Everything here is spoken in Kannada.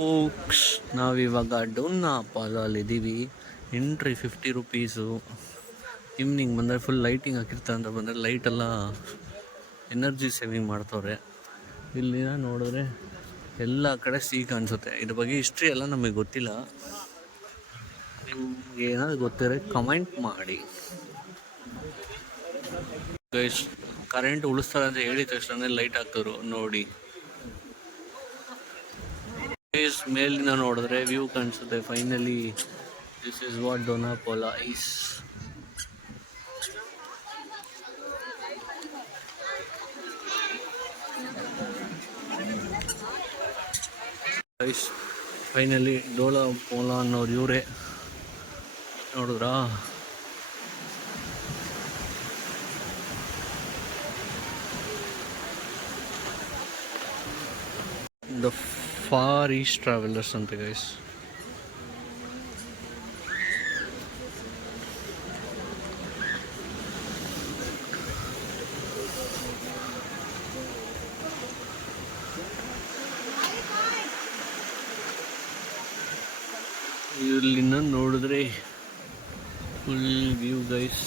ಓಕ್ಸ್ ನಾವಿವಾಗ ಡೋನ್ನಾ ಪಾಲಲ್ಲಿದ್ದೀವಿ. Entry 50 rupees. ಈವ್ನಿಂಗ್ ಬಂದರೆ ಫುಲ್ ಲೈಟಿಂಗ್ ಹಾಕಿರ್ತಾರೆ ಅಂತ ಬಂದರೆ ಲೈಟೆಲ್ಲ ಎನರ್ಜಿ ಸೇವಿಂಗ್ ಮಾಡ್ತವ್ರೆ. ಇಲ್ಲಿ ನೋಡಿದ್ರೆ ಎಲ್ಲ ಕಡೆ ಸೀ ಕಾಣಿಸುತ್ತೆ. ಇದ್ರ ಬಗ್ಗೆ ಹಿಸ್ಟ್ರಿ ಎಲ್ಲ ನಮಗೆ ಗೊತ್ತಿಲ್ಲ. ನಿಮ್ಗೆ ಏನಾದ್ರು ಗೊತ್ತಿದ್ರೆ ಕಮೆಂಟ್ ಮಾಡಿ ಗೈಸ್. ಕರೆಂಟ್ ಉಳಿಸ್ತಾರೆ ಅಂತ ಹೇಳಿದ ತಕ್ಷಣ ಲೈಟ್ ಹಾಕ್ತವ್ರು ನೋಡಿ. ಮೇಲಿನ ನೋಡಿದ್ರೆ ವ್ಯೂ ಕಾಣಿಸುತ್ತೆ. Finally this is what Dona Paula is. Finally Dona Paula ಅನ್ನೋರು ಇವರೇ ನೋಡಿದ್ರಾ. ದ ಫಾರ್ ಈಸ್ಟ್ ಟ್ರಾವೆಲರ್ಸ್ ಅಂತ ಗೈಸ್. ಇಲ್ಲಿಂದ ನೋಡಿದ್ರೆ ಫುಲ್ ವ್ಯೂ ಗೈಸ್.